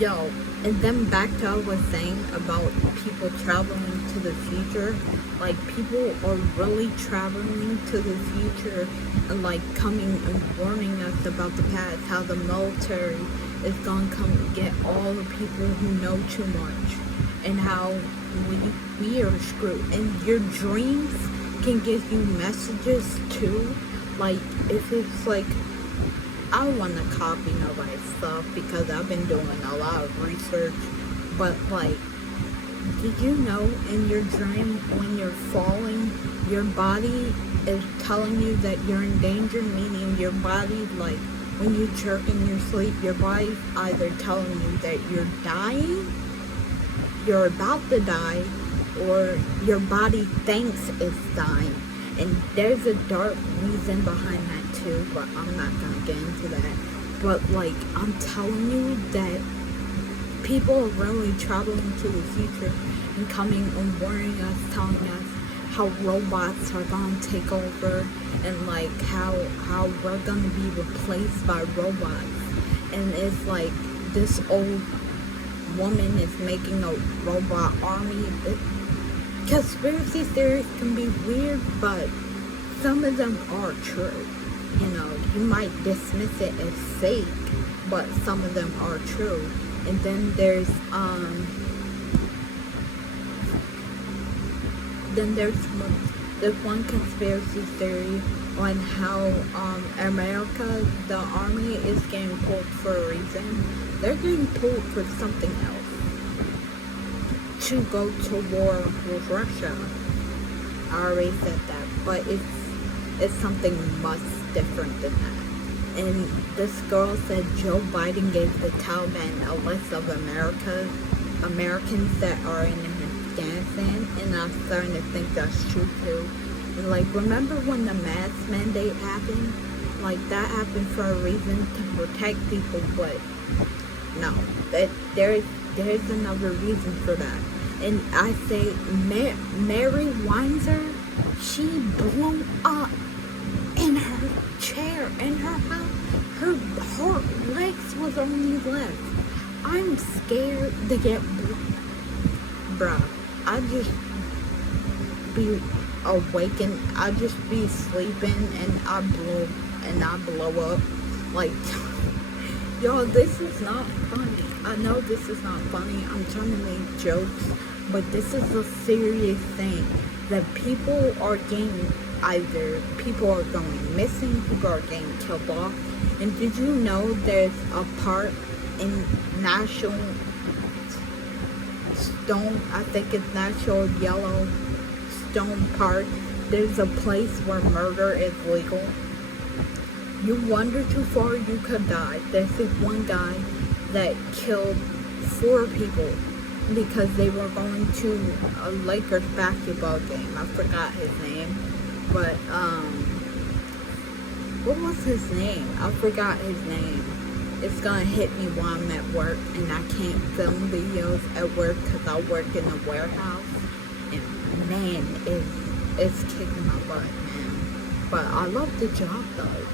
Yo, and then back to what I was saying about people traveling to the future. Like, people are really traveling to the future and, like, coming and warning us about the past. How the military is gonna come and get all the people who know too much. And how we are screwed. And your dreams can give you messages too. Like, if it's like, I don't want to copy nobody's stuff because I've been doing a lot of research. But, like, did you know in your dream when you're falling, your body is telling you that you're in danger? Meaning your body, like, when you jerk in your sleep, your body's either telling you that you're dying, you're about to die, or your body thinks it's dying. And there's a dark reason behind that too, but I'm not gonna get into that. But, like, I'm telling you that people are really traveling to the future and coming and warning us, telling us how robots are gonna take over, and, like, how we're gonna be replaced by robots. And it's like this old woman is making a robot army. Conspiracy theories can be weird, but some of them are true. You know, you might dismiss it as fake, but some of them are true. And then there's one conspiracy theory on how America, the army, is getting pulled for a reason. They're getting pulled for something else. To go to war with Russia. I already said that, but it's something much different than that. And this girl said Joe Biden gave the Taliban a list of Americans that are in Afghanistan, and I'm starting to think that's true too. And, like, remember when the mask mandate happened? Like, that happened for a reason, to protect people, but no, there's another reason for that. And I say Mary Windsor, she blew up in her chair, in her house. Her legs was only left. I'm scared to get bruh. I just be awakened. I just be sleeping and I blow up. Like, yo, this is not funny. I know this is not funny. I'm trying to make jokes, but this is a serious thing. That people are getting, either people are going missing, people are getting killed off. And did you know there's a part in National Stone, I think it's National Yellowstone Park, there's a place where murder is legal. You wander too far, you could die. There's this one guy that killed 4 people because they were going to a Lakers basketball game. I forgot his name, but what was his name? I forgot his name. It's gonna hit me while I'm at work and I can't film videos at work because I work in a warehouse, and man, it's kicking my butt, man. But I love the job though.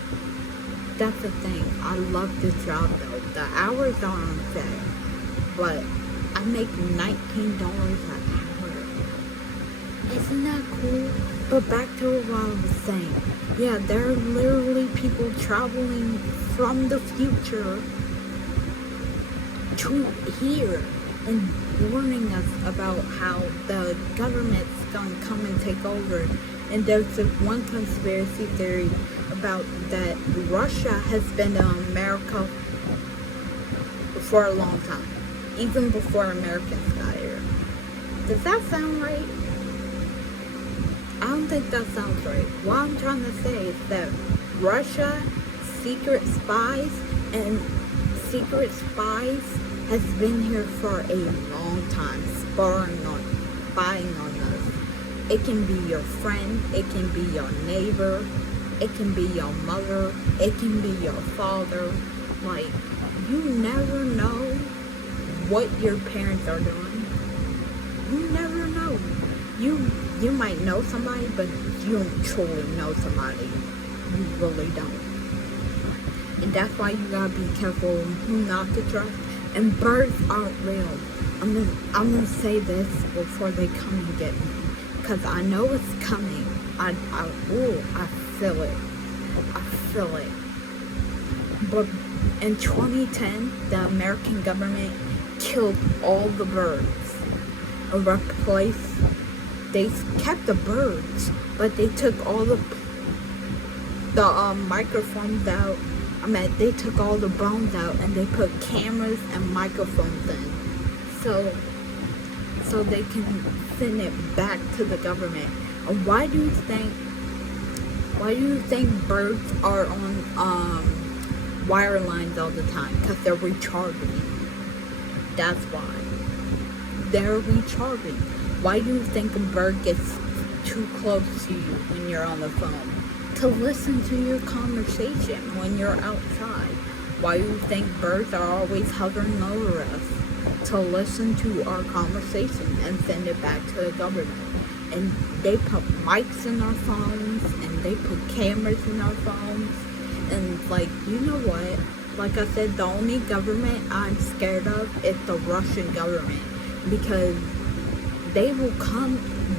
That's the thing. I love the job though. The hours are unfair, but I make $19 an hour. Isn't that cool? But back to what I was saying. Yeah, there are literally people traveling from the future to here and warning us about how the government's gonna come and take over. And there's this one conspiracy theory about that Russia has been in America for a long time, even before Americans got here. Does that sound right? I don't think that sounds right. What I'm trying to say is that Russia, secret spies has been here for a long time, spying on us. It can be your friend, it can be your neighbor, it can be your mother, it can be your father. Like, you never know what your parents are doing. You never know. You might know somebody, but you don't truly know somebody. You really don't. And that's why you gotta be careful who not to trust And birds aren't real. I'm gonna say this before they come and get me, cause I know it's coming. I feel it. I feel it. But in 2010, the American government killed all the birds. They kept the birds, but they took all the microphones out. They took all the bones out and they put cameras and microphones in, so they can send it back to the government. And why do you think birds are on wire lines all the time? Because they're recharging. That's why. They're recharging. Why do you think a bird gets too close to you when you're on the phone? To listen to your conversation when you're outside. Why do you think birds are always hovering over us? To listen to our conversation and send it back to the government. And they put mics in our phones, and they put cameras in our phones. And like, you know what? Like I said, the only government I'm scared of is the Russian government, because they will come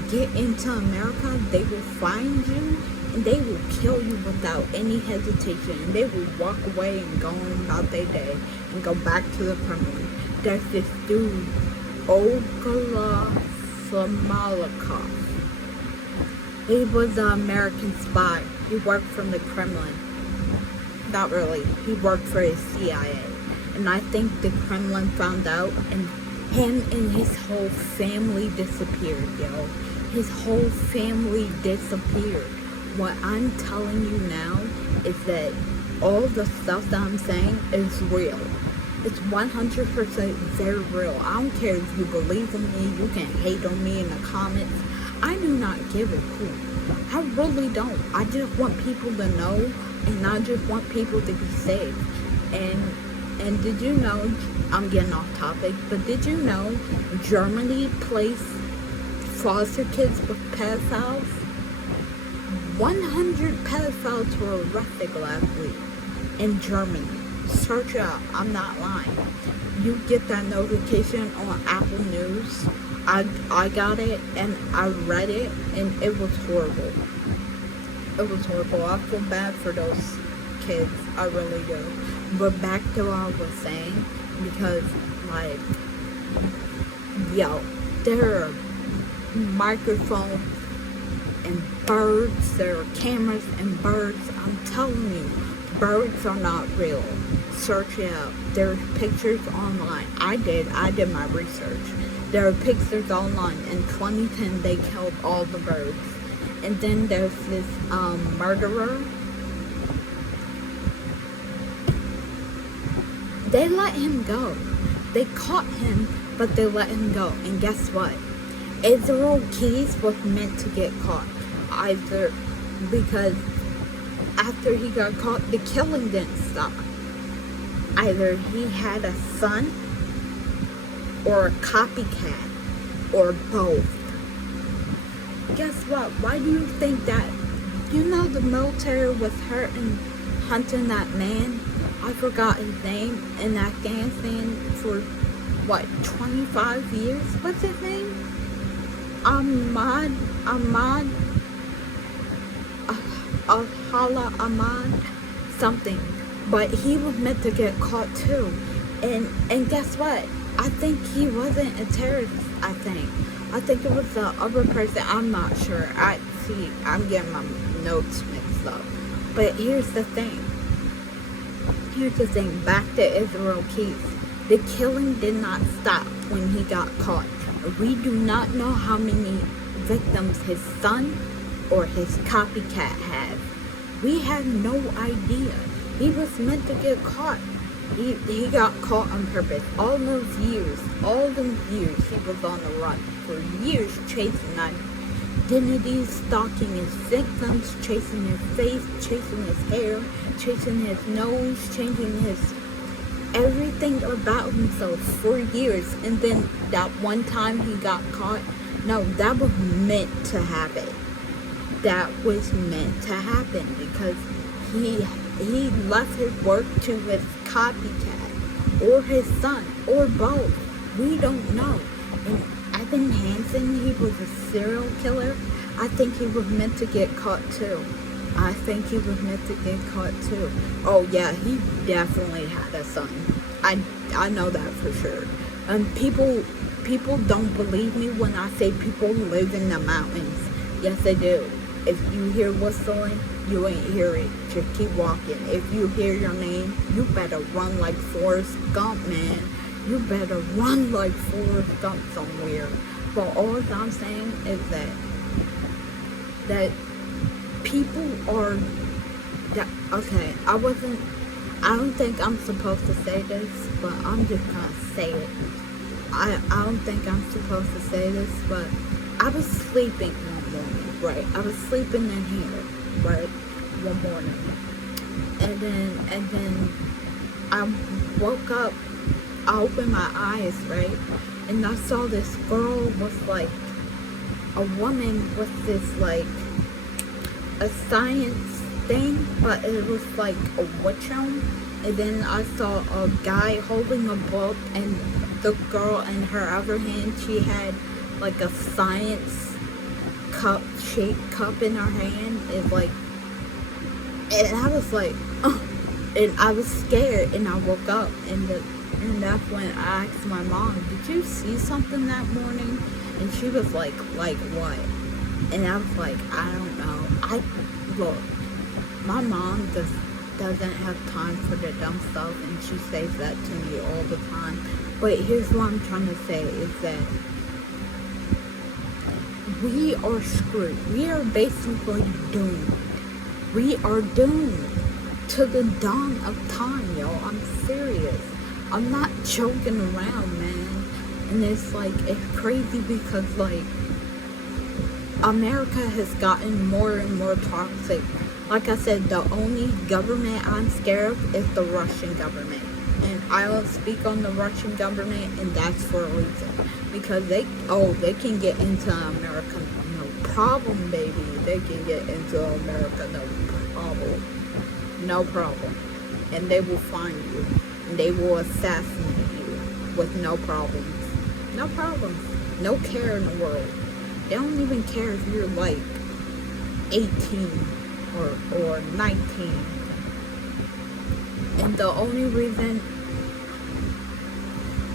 get into America, they will find you, and they will kill you without any hesitation, and they will walk away and go on about their day and go back to the Kremlin. There's this dude, Olga Smolikov. He was an American spy. He worked from the Kremlin. Not really. He worked for the CIA. And I think the Kremlin found out, and him and his whole family disappeared, yo. His whole family disappeared. What I'm telling you now is that all the stuff that I'm saying is real. It's 100% very real. I don't care if you believe in me, you can hate on me in the comments. I do not give a hoot. I really don't. I just want people to know, and I just want people to be safe. And did you know, I'm getting off topic, but did you know Germany placed foster kids with pedophiles? 100 pedophiles were arrested last week in Germany. Search it up, I'm not lying. You get that notification on Apple News. I got it and I read it, and it was horrible. It was horrible. I feel bad for those kids. I really do. But back to what I was saying, because like, yo, there are microphones and birds, there are cameras and birds. I'm telling you, birds are not real. Search it out. There's pictures online. I did my research. There are pictures online. In 2010, they killed all the birds. And then there's this murderer. They let him go. They caught him, but they let him go. And guess what? Israel Keys was meant to get caught. Either because after he got caught, the killing didn't stop. Either he had a son, or a copycat, or both. Guess what? Why do you think that? You know the military was hunting that man, I forgot his name, in Afghanistan for, 25 years? What's his name? Ahmad, Ahmad, something. But he was meant to get caught too. And guess what? I think he wasn't a terrorist, I think it was the other person. I'm not sure. I'm getting my notes mixed up. But here's the thing. Back to Israel Keys. The killing did not stop when he got caught. We do not know how many victims his son or his copycat had. We have no idea. He was meant to get caught. He got caught on purpose. All those years, he was on the run. For years, chasing identities, stalking his victims, chasing his face, chasing his hair, chasing his nose, changing his everything about himself for years. And then that one time he got caught, no, that was meant to happen. That was meant to happen because he left his work to his copycat. or his son, or both. We don't know. And Evan Hansen, he was a serial killer. I think he was meant to get caught too. I think he was meant to get caught too. Oh yeah, he definitely had a son. I know that for sure. People don't believe me when I say people live in the mountains. Yes, they do. If you hear whistling, you ain't hear it. Just keep walking. If you hear your name, you better run like Forrest Gump, man. You better run like Forrest Gump somewhere. But all I'm saying is that people are that okay. I don't think I'm supposed to say this, but I'm just gonna say it. I don't think I'm supposed to say this, but I was sleeping one morning, right? I was sleeping in here, right? One morning. And then I woke up, I opened my eyes, right? And I saw this girl with like a woman with this like a science thing, but it was like a witch elm. And then I saw a guy holding a book, and the girl in her other hand, she had like a science cup, shaped cup in her hand. And like, and I was like, and I was scared, and I woke up, and that's when I asked my mom, did you see something that morning? And she was like what? And I was like, I don't know. Look, my mom doesn't have time for the dumb stuff, and she says that to me all the time. But here's what I'm trying to say is that we are screwed. We are basically doomed. We are doomed to the dawn of time, y'all. I'm serious. I'm not joking around, man. And it's like, it's crazy because like America has gotten more and more toxic. Like I said, the only government I'm scared of is the Russian government. And I don't speak on the Russian government, and that's for a reason. Because they can get into America, no problem, baby. They can get into America, no problem. No problem. And they will find you. And they will assassinate you with no problems. No problems. No care in the world. They don't even care if you're like 18 or 19. And the only reason,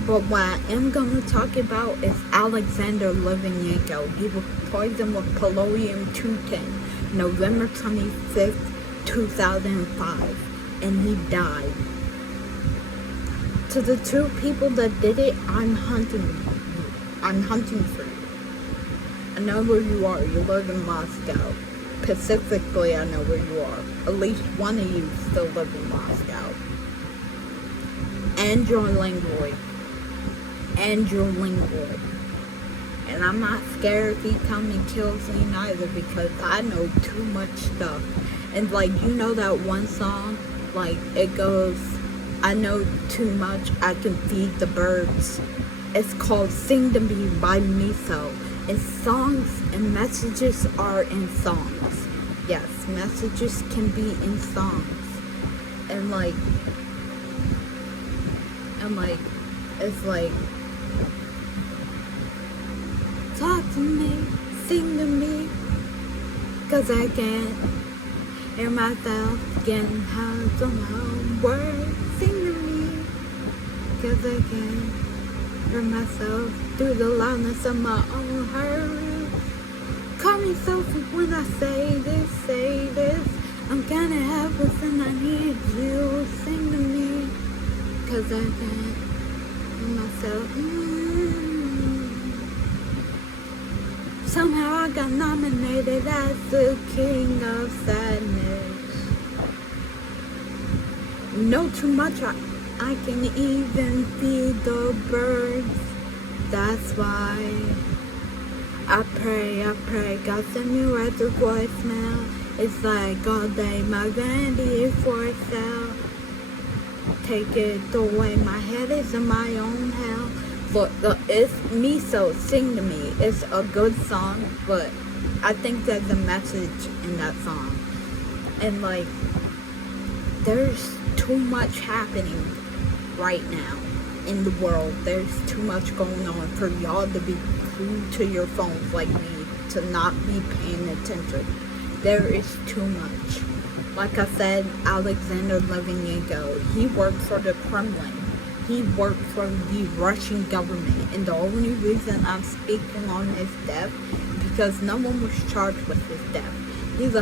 but what I am going to talk about is Alexander Litvinenko. He was poisoned with polonium-210, November 25th, 2005, and he died. To the two people that did it, I'm hunting you. I'm hunting for you. I know where you are. You live in Moscow. Specifically, I know where you are. At least one of you still live in Moscow. Andrew Lingoy. Andrew Lingoy. And I'm not scared if he comes and kills me neither, because I know too much stuff. And like, you know that one song? Like, it goes, I know too much, I can feed the birds. It's called Sing to Me by Miso. And songs and messages are in songs. Yes, messages can be in songs. And like, it's like, talk to me, sing to me, 'cause I can't hear myself getting hard on my own words. Sing to me, 'cause I can't hear myself through the loudness of my own hurt. Call me Sophie when I say this. I'm gonna have everything I need you. Sing to me, 'cause I can't hear myself. Somehow I got nominated as the king of sadness. Know too much, I can even feed the birds. That's why I pray, God send me right to voicemail. It's like all day my vanity is for sale. Take it away, my head is in my own hell. Look, it's Miso, Sing to Me. It's a good song, but I think there's a message in that song. And like, there's too much happening. right now in the world. There's too much going on for y'all to be glued to your phones like me, to not be paying attention. There is too much. Like I said, Alexander Litvinenko, he worked for the Kremlin. He worked for the Russian government. And the only reason I'm speaking on his death, because no one was charged with his death. He's a